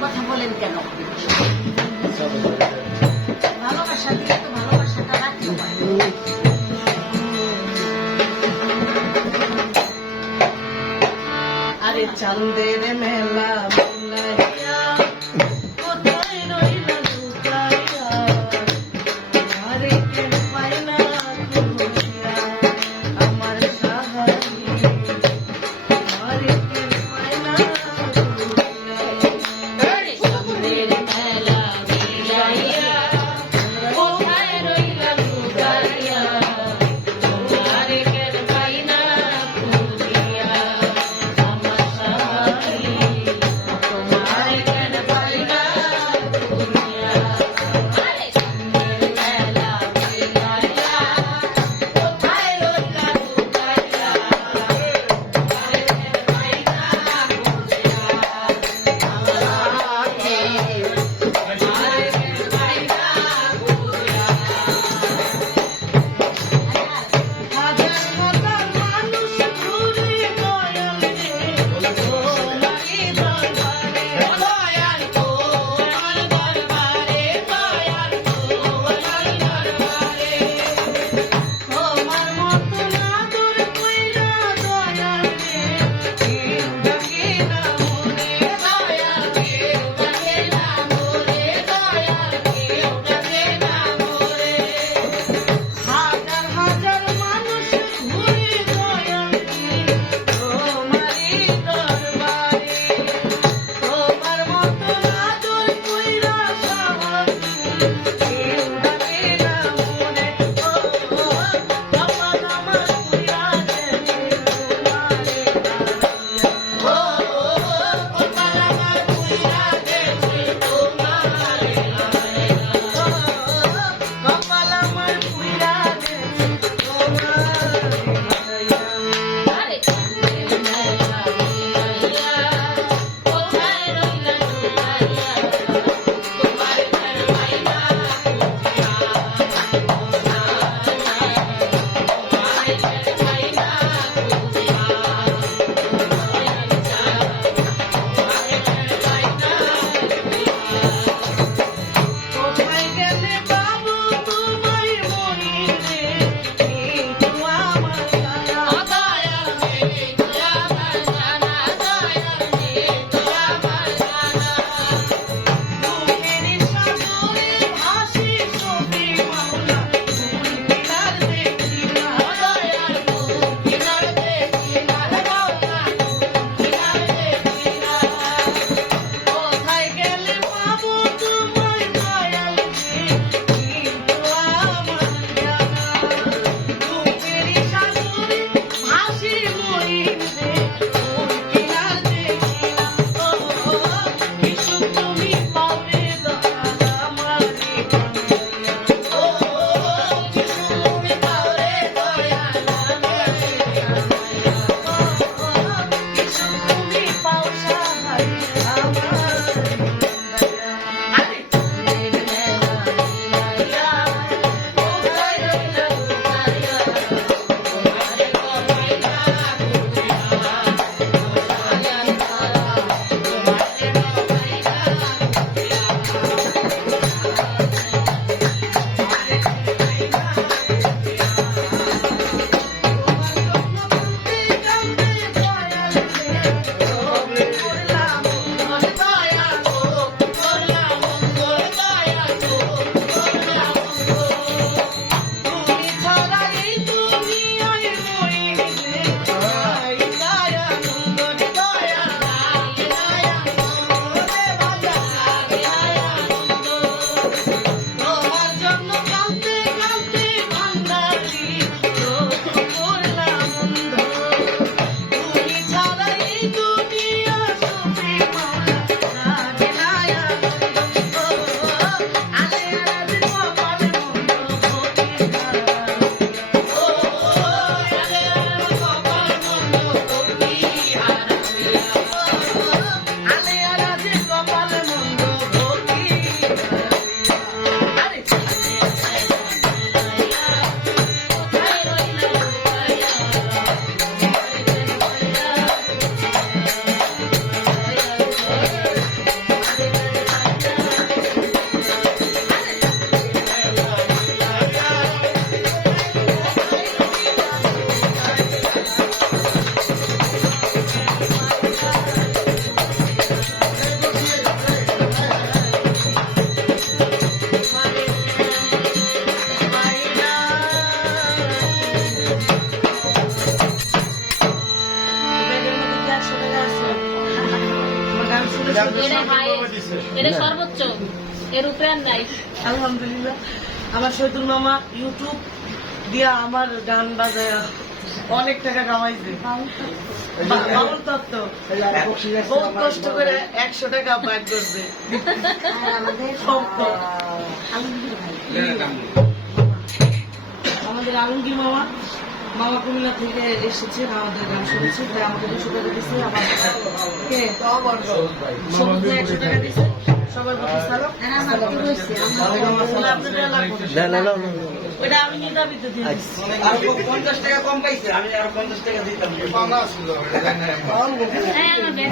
কথা কেন? ভালোবাসা তো ভালোবাসাটা রাখতে পারে চান্দের মেলা এটা highest, এটা সর্বোচ্চ। এর উপরে আর নাই। আলহামদুলিল্লাহ। আমার শহীদুল মামা ইউটিউব দিয়া আমার গান বাজায় অনেক টাকা কামাইছে। বা- তত্ত্ব। বহুত কষ্ট করে একশো টাকা করছে। আমাদের আলমগীর মামা। মামা কুমিল্লা থেকে এসেছে আমাদের গান শুনেছে তাই আমাকে দুশো টাকা দিয়েছে আমার কে সবুজ একশো টাকা দিচ্ছে সবাই না। ওটা আমি আর পঞ্চাশ টাকা কম পাইছে আমি আর পঞ্চাশ টাকা দিতাম হ্যাঁ